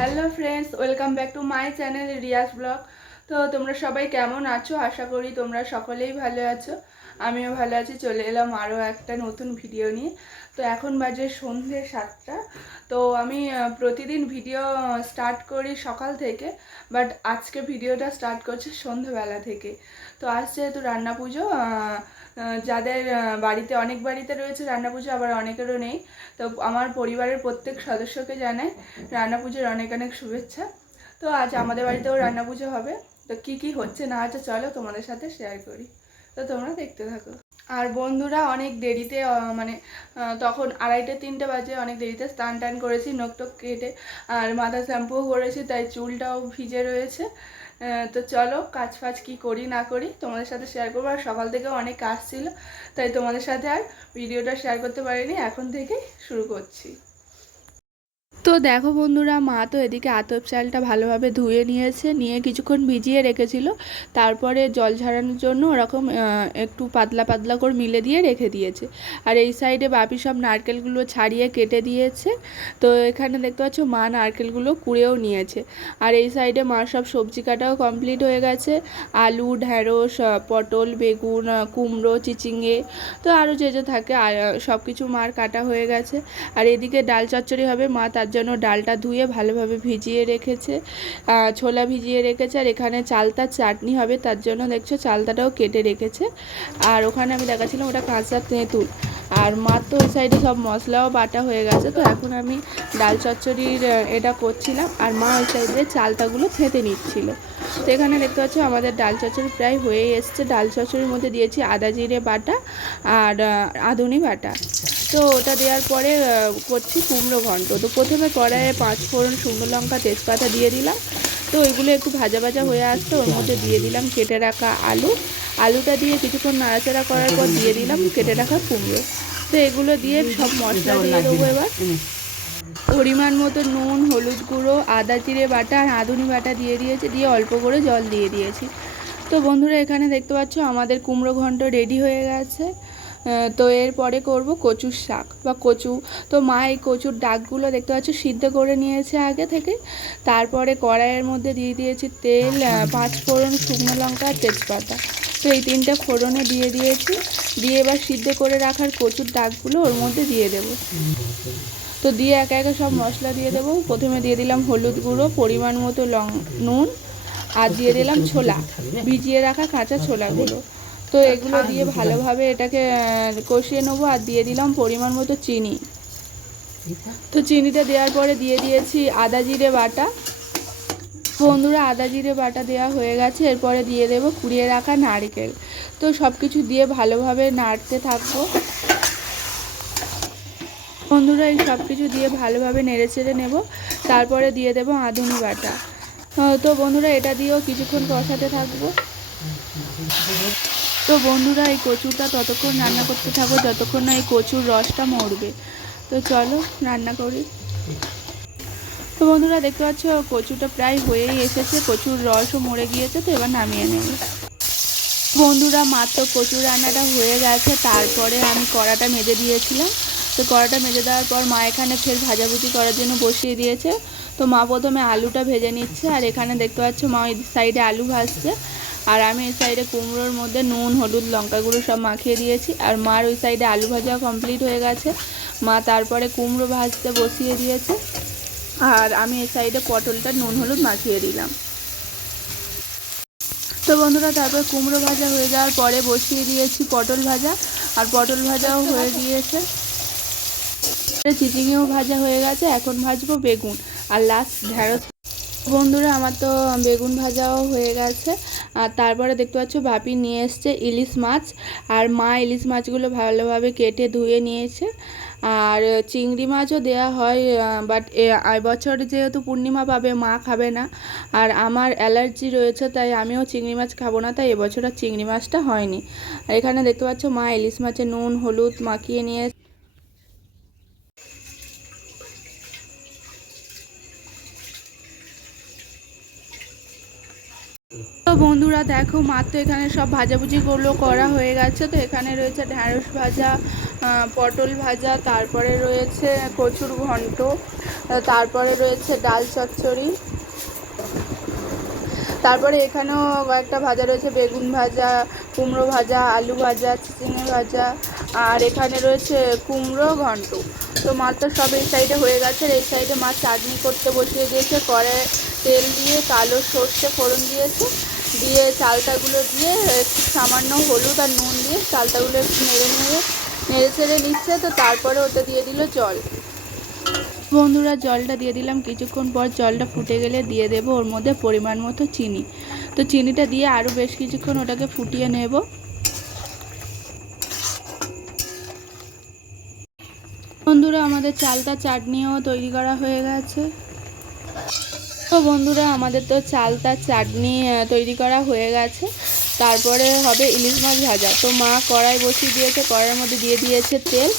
Hello friends, welcome back to my channel Riaz blog. তো তোমরা সবাই কেমন আছো? আশা করি তোমরা সকলেই ভালো আছো। আমিও ভালো আছি, চলে এলাম আরও একটা নতুন ভিডিও নিয়ে। তো এখন বাজে সন্ধে সাতটা। তো আমি প্রতিদিন ভিডিও স্টার্ট করি সকাল থেকে বাট আজকে ভিডিওটা স্টার্ট করছে সন্ধ্যেবেলা থেকে। তো আজ যেহেতু রান্না পুজো যাদের বাড়িতে অনেক বাড়িতে রয়েছে রান্না পুজো, আবার অনেকেরও নেই, তো আমার পরিবারের প্রত্যেক সদস্যকে জানাই রান্না পুজোর অনেক অনেক শুভেচ্ছা। তো আজ আমাদের বাড়িতেও রান্না পুজো হবে। তো কি কি হচ্ছে না হচ্ছে, চলো তোমাদের সাথে শেয়ার করি। তো তোমরা দেখতে থাকো। আর বন্ধুরা অনেক দেরিতে মানে তখন আড়াইটে, তিনটে বাজে অনেক দেরিতে স্নান টান করেছি, নখ টক কেটে, আর মাথা শ্যাম্পুও করেছি, তাই চুলটাও ভিজে রয়েছে। তো চলো কাজ ফাজ কী করি না করি তোমাদের সাথে শেয়ার করব। আর সকাল থেকেও অনেক কাজ ছিল, তাই তোমাদের সাথে আর ভিডিওটা শেয়ার করতে পারিনি, এখন থেকেই শুরু করছি। তো দেখো বন্ধুরা, মা তো এদিকে আতপ চালটা ভালোভাবে ধুয়ে নিয়েছে, নিয়ে কিছুক্ষণ ভিজিয়ে রেখেছিল। তারপরে জল ঝরানোর জন্য ওরকম একটু পাতলা পাতলা করে মিলে দিয়ে রেখে দিয়েছে। আর এই সাইডে বাপি সব নারকেলগুলো ছাড়িয়ে কেটে দিয়েছে। তো এখানে দেখতে পাচ্ছ, মা নারকেলগুলো কুড়েও নিয়েছে। আর এই সাইডে মা সব সবজি কাটাও কমপ্লিট হয়ে গেছে। আলু, ঢ্যাঁড়স পটল, বেগুন কুমড়ো, চিচিঙ্গে, তো আরও যে যে থাকে সব কিছু মার কাটা হয়ে গেছে। আর এদিকে ডাল চচ্চড়ি হবে, মা তার জন্য ডালটা ধুয়ে ভালোভাবে ভিজিয়ে রেখেছে ছোলা ভিজিয়ে রেখেছে, আর এখানে চালটা চাটনি হবে, তার জন্য দেখছ চালতাটাও কেটে রেখেছে। আর ওখানে আমি দেখাচ্ছিলাম ওটা কাঁচা তেঁতুল। আর মা তো ওই সাইডে সব মশলাও বাটা হয়ে গেছে, তো এখন আমি ডাল চচ্চড়ির এটা করছিলাম আর মা ওই সাইডে চালতাগুলো থেতে নিচ্ছিল। তো এখানে দেখতে পাচ্ছ আমাদের ডাল চচ্চড়ি প্রায় হয়েই এসছে। ডাল চচ্চড়ির মধ্যে দিয়েছি আদা জিরে বাটা আর আদুনি বাটা। তো ওটা দেওয়ার পরে করছি কুমড়ো ঘন্ট। তো প্রথমে কড়াইয়ে পাঁচ ফোড়ন শুকনো লঙ্কা, তেজপাতা দিয়ে দিলাম। তো ওইগুলো একটু ভাজা ভাজা হয়ে আসতো, ওর মধ্যে দিয়ে দিলাম কেটে রাখা আলু আলুটা দিয়ে কিছুক্ষণ নাড়াচাড়া করার পর দিয়ে দিলাম, কেটে রাখা কুমড়ো। তো এগুলো দিয়ে সব মশলা দিয়ে দেবো এবার। পরিমাণ মতো নুন, হলুদ গুঁড়ো, আদা জিরে বাটা আর আধুনি বাটা দিয়ে দিয়েছি, দিয়ে অল্প করে জল দিয়ে দিয়েছি। তো বন্ধুরা, এখানে দেখতে পাচ্ছ আমাদের কুমড়ো ঘন্ট রেডি হয়ে গেছে। তো এরপরে করব কচুর শাক বা কচু। তো মা এই কচুর ডাকগুলো দেখতে পাচ্ছ, সিদ্ধ করে নিয়েছে আগে থেকে। তারপরে কড়াইয়ের মধ্যে দিয়ে দিয়েছি তেল পাঁচ ফোড়ন শুকনো লঙ্কা, তেজপাতা। তো এই তিনটে ফোড়নে দিয়ে দিয়েছি। দিয়ে এবার সিদ্ধ করে রাখার কচুর ডাকগুলো ওর মধ্যে দিয়ে দেবো। তো দিয়ে একে একে সব মশলা দিয়ে দেবো। প্রথমে দিয়ে দিলাম হলুদ গুঁড়ো, পরিমাণ মতো লং নুন। আর দিয়ে দিলাম ছোলা, ভিজিয়ে রাখা কাঁচা ছোলাগুলো। তো এগুলো দিয়ে ভালোভাবে এটাকে কষিয়ে নেব আর দিয়ে দিলাম পরিমাণ মতো চিনি। তো চিনিটা দেওয়ার পরে দিয়ে দিয়েছি আদা জিরে বাটা। বন্ধুরা আদা জিরে বাটা দেওয়া হয়ে গেছে এরপরে দিয়ে দেবো কুড়িয়ে রাখা নারকেল। তো সব কিছু দিয়ে ভালোভাবে নাড়তে থাকব। বন্ধুরা এই সব কিছু দিয়ে ভালোভাবে নেড়ে চেড়ে নেব। তারপরে দিয়ে দেবো আধুনি বাটা। তো বন্ধুরা এটা দিয়েও কিছুক্ষণ কষাতে থাকব। তো বন্ধুরা, এই কচুটা ততক্ষণ রান্না করতে থাকব যতক্ষণ না এই কচুর রসটা মরবে। তো চলো রান্না করি। তো বন্ধুরা, দেখতে পাচ্ছ, কচুটা প্রায় হয়েই এসেছে, কচুর রসও মরে গিয়েছে, তো এবার নামিয়ে নেব। বন্ধুরা, মাত্র কচুর রান্নাটা হয়ে গেছে, তারপরে আমি কড়াটা মেজে দিয়েছিলাম। তো কড়াটা মেজে দেওয়ার পর মা এখানে ফের ভাজাভুজি করার জন্য বসিয়ে দিয়েছে। তো মা প্রথমে আলুটা ভেজে নিচ্ছে, আর এখানে দেখতে পাচ্ছ মা ওই সাইডে আলু ভাজছে। আর আমি এই সাইডে কুমড়োর মধ্যে নুন, হলুদ, লঙ্কা গুঁড়ো সব মাখিয়ে দিয়েছি। আর মার ওই সাইডে আলু ভাজা কমপ্লিট হয়ে গেছে। মা তারপরে কুমড়ো ভাজতে বসিয়ে দিয়েছে। আর আমি এই সাইডে পটলটা নুন, হলুদ মাখিয়ে দিলাম। তো বন্ধুরা, তারপর কুমড়ো ভাজা হয়ে যাওয়ার পরে বসিয়ে দিয়েছি পটল ভাজা। আর পটল ভাজাও হয়ে গিয়েছে। চিচিঙেও ভাজা হয়ে গেছে। এখন ভাজবো বেগুন। আর লাস্ট ঢ্যাঁড়স বন্ধুরা, আমার তো বেগুন ভাজাও হয়ে গেছে। আর তারপরে দেখতে পাচ্ছ বাপি নিয়ে এসছে ইলিশ মাছ। আর মা ইলিশ মাছগুলো ভালোভাবে কেটে ধুয়ে নিয়েছে। আর চিংড়ি মাছও দেওয়া হয় বাট বছর যেহেতু পূর্ণিমা পাবে, মা খাবে না। আর আমার অ্যালার্জি রয়েছে, তাই আমিও চিংড়ি মাছ খাব না, তাই এবছর আর চিংড়ি মাছটা হয়নি। আর এখানে দেখতে পাচ্ছ মা ইলিশ মাছে নুন, হলুদ মাখিয়ে নিয়ে বন্ধুরা, দেখো, মাত্র এখানে সব ভাজাভুজিগুলো করা হয়ে গেছে। তো এখানে রয়েছে ঢ্যাঁড়স ভাজা পটল ভাজা, তারপরে রয়েছে কচুর ঘন্ট তারপরে রয়েছে ডাল চচ্চড়ি। তারপরে এখানেও কয়েকটা ভাজা রয়েছে, বেগুন ভাজা, কুমড়ো ভাজা, আলু ভাজা, চিচিঙে ভাজা, আর এখানে রয়েছে কুমড়ো ঘন্ট। তো মাছ তো সব এই সাইডে হয়ে গেছে এই সাইডে মাছ চাটনি করতে বসিয়ে দিয়েছে, করে তেল দিয়ে, কালো সর্ষে ফোড়ন দিয়েছে। দিয়ে চালতাগুলো দিয়ে সামান্য হলুদ আর নুন দিয়ে চালতাগুলো একটু নেড়ে নেড়ে নেড়ে ছেড়ে নিচ্ছে, তো তারপরে ওটা দিয়ে দিল জল। বন্ধুরা, জলটা দিয়ে দিলাম। কিছুক্ষণ পর জলটা ফুটে গেলে দিয়ে দেবো ওর মধ্যে পরিমাণ মতো চিনি। তো চিনিটা দিয়ে আরও বেশ কিছুক্ষণ ওটাকে ফুটিয়ে নেব। বন্ধুরা, আমাদের চালটা চাটনিও তৈরি করা হয়ে গেছে। তো বন্ধুরা, আমাদের তো চালতা চাটনি তৈরি করা হয়ে গেছে। তারপরে হবে ইলিশ মাছ ভাজা। তো মা কড়াই বসিয়ে দিয়েছে, কড়াইয়ের মধ্যে দিয়ে দিয়েছে তেল।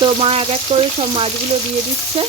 তো মা এক এক করে সব মাছগুলো দিয়ে দিচ্ছে।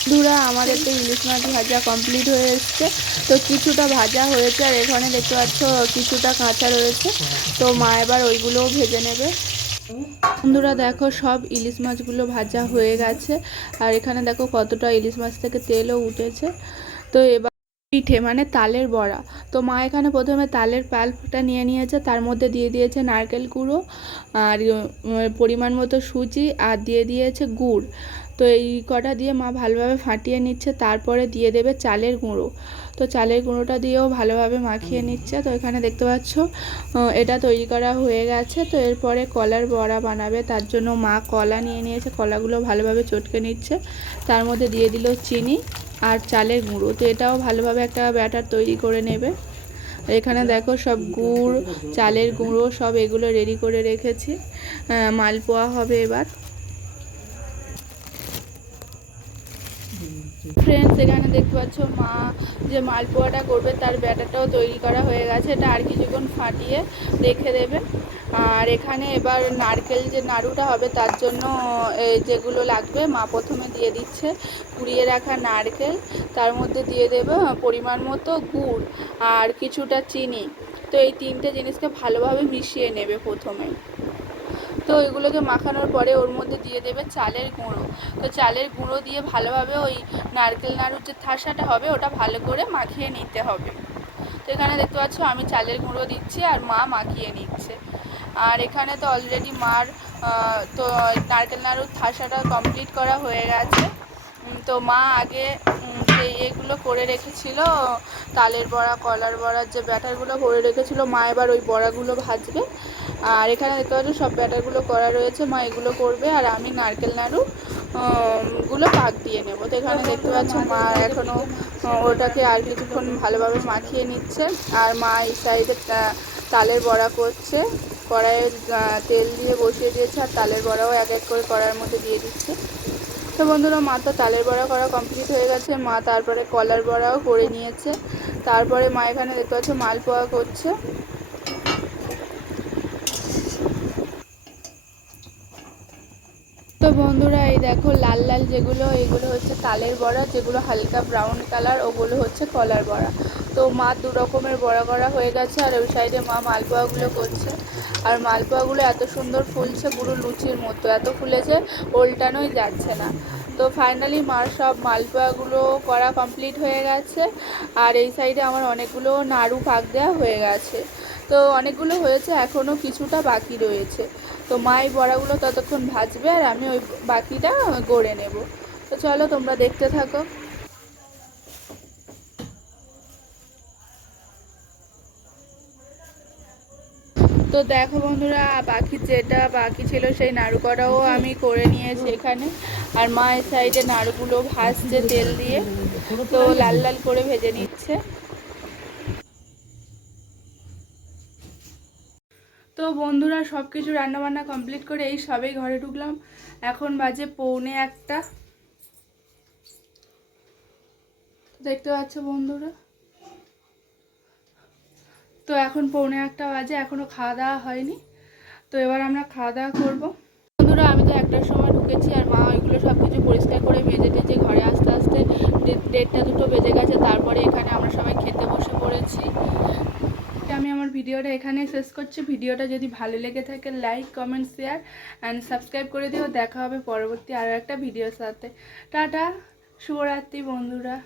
বন্ধুরা, আমাদের তো ইলিশ মাছ ভাজা কমপ্লিট হয়ে এসছে। তো কিছুটা ভাজা হয়েছে, আর এখানে দেখতে পাচ্ছ কিছুটা কাঁচা রয়েছে। তো মা এবার ওইগুলোও ভেজে নেবে। বন্ধুরা দেখো সব ইলিশ মাছগুলো ভাজা হয়ে গেছে। আর এখানে দেখো কতটা ইলিশ মাছ থেকে তেলও উঠেছে। তো এবার পিঠে মানে তালের বড়া। তো মা এখানে প্রথমে তালের পাল্পটা নিয়ে নিয়েছে, তার মধ্যে দিয়ে দিয়েছে নারকেল গুঁড়ো আর পরিমাণ মতো সুজি আর দিয়ে দিয়েছে গুড়। তো এই কটা দিয়ে মা ভালোভাবে ফাটিয়ে নিচ্ছে, তারপরে দিয়ে দেবে চালের গুঁড়ো। তো চালের গুঁড়োটা দিয়েও ভালোভাবে মাখিয়ে নিচ্ছে। তো এখানে দেখতে পাচ্ছ এটা তৈরি করা হয়ে গেছে। তো এরপরে কলার বড়া বানাবে, তার জন্য মা কলা নিয়ে নিয়েছে। কলাগুলো ভালোভাবে চটকে নিচ্ছে। তার মধ্যে দিয়ে দিল চিনি আর চালের গুঁড়ো। তো এটাও ভালোভাবে একটা ব্যাটার তৈরি করে নেবে। এখানে দেখো সব গুড়, চালের গুঁড়ো সব এগুলো রেডি করে রেখেছি। মালপোয়া হবে এবার। ফ্রেন্ডস এখানে দেখতে পাচ্ছ মা যে মালপোয়াটা করবে, তার ব্যাটারটাও তৈরি করা হয়ে গেছে। এটা আর কিছুক্ষণ ফাটিয়ে রেখে দেবে। আর এখানে এবার নারকেল যে নাড়ুটা হবে, তার জন্য যেগুলো লাগবে, মা প্রথমে দিয়ে দিচ্ছে। কুড়িয়ে রাখা নারকেল, তার মধ্যে দিয়ে দেবে পরিমাণ মতো গুড় আর কিছুটা চিনি। তো এই তিনটে জিনিসকে ভালোভাবে মিশিয়ে নেবে প্রথমে তো এগুলোকে মাখানোর পরে ওর মধ্যে দিয়ে দেবে চালের গুঁড়ো। তো চালের গুঁড়ো দিয়ে ভালোভাবে ওই নারকেল নাড়ুর যে থাসাটা হবে, ওটা ভালো করে মাখিয়ে নিতে হবে। তো এখানে দেখতে পাচ্ছ, আমি চালের গুঁড়ো দিচ্ছি আর মা মাখিয়ে নিচ্ছে। আর এখানে তো অলরেডি মার তো নারকেল নাড়ুর থাসাটা কমপ্লিট করা হয়ে গেছে। তো মা আগে যে এগুলো করে রেখেছিল, তালের বড়া, কলার বড়ার যে ব্যাটারগুলো করে রেখেছিল, মা এবার ওই বড়াগুলো ভাজবে। আর এখানে দেখতে পাচ্ছ, সব ব্যাটারগুলো করা রয়েছে, মা এগুলো করবে, আর আমি নারকেল নাড়ু গুলো পাক দিয়ে নেব। তো এখানে দেখতে পাচ্ছ, মা এখনও ওটাকে আর কিছুক্ষণ ভালোভাবে মাখিয়ে নিচ্ছে, আর মা এই সাইডে তালের বড়া করছে। কড়াইয়ে তেল দিয়ে বসিয়ে দিয়েছে, আর তালের বড়াও এক এক করে কড়াইয়ের মধ্যে দিয়ে দিচ্ছে। তো বন্ধুরা, মা তো তালের বড়া করা কমপ্লিট হয়ে গেছে। মা তারপরে কলার বড়াও করে নিয়েছে। তারপরে মা এখানে দেখতে পাচ্ছ, মালপোয়া করছে। তো বন্ধুরা, এই দেখো লাল লাল যেগুলো, এগুলো হচ্ছে তালের বড়া, যেগুলো হালকা ব্রাউন কালার ওগুলো হচ্ছে কলার বড়া। তো মা দু রকমের বড়া করা হয়ে গেছে, আর ওই সাইডে মা মালপোয়াগুলো করছে। আর মালপোয়াগুলো এত সুন্দর ফুলছে পুরো লুচির মতো, এত ফুলেছে ওল্টানোই যাচ্ছে না। তো ফাইনালি মার সব মালপোয়াগুলো করা কমপ্লিট হয়ে গেছে, আর এই সাইডে আমার অনেকগুলো নাড়ু পাক দেওয়া হয়ে গেছে। তো অনেকগুলো হয়েছে এখনও কিছুটা বাকি রয়েছে। তো মা এই বড়াগুলো ততক্ষণ ভাজবে, আর আমি ওই বাকিটা গড়ে নেব। তো চলো তোমরা দেখতে থাকো। তো দেখো বন্ধুরা, বাকি যেটা বাকি ছিল সেই নাড়ু করাও আমি করে নিয়েছি এখানে। আর মা সাইডে নাড়ুগুলো ভাসছে তেল দিয়ে। তো লাল লাল করে ভেজে নিচ্ছে। তো বন্ধুরা সব কিছু রান্নাবান্না কমপ্লিট করে এই সবেই ঘরে ঢুকলাম। এখন বাজে পৌনে একটা। দেখতে পাচ্ছ বন্ধুরা? তো এখন পৌনে একটা বাজে এখনও খাওয়া দাওয়া হয়নি। তো এবার আমরা খাওয়া দাওয়া করব। বন্ধুরা, আমি তো একটার সময় ঢুকেছি আর মা ওইগুলো সব কিছু পরিষ্কার করে মেজে টেজে ঘরে আস্তে আস্তে দেড়টা দুটো বেজে গেছে। তারপরে এখানে আমরা সবাই খেতে বসে পড়েছি। আমি আমার ভিডিওটা এখানে শেষ করছি। ভিডিওটা যদি ভালো লেগে থাকে like comment share and subscribe করে দিও। দেখা হবে পরবর্তী আরও একটা ভিডিওর সাথে। টাটা, শুভরাত্রি বন্ধুরা।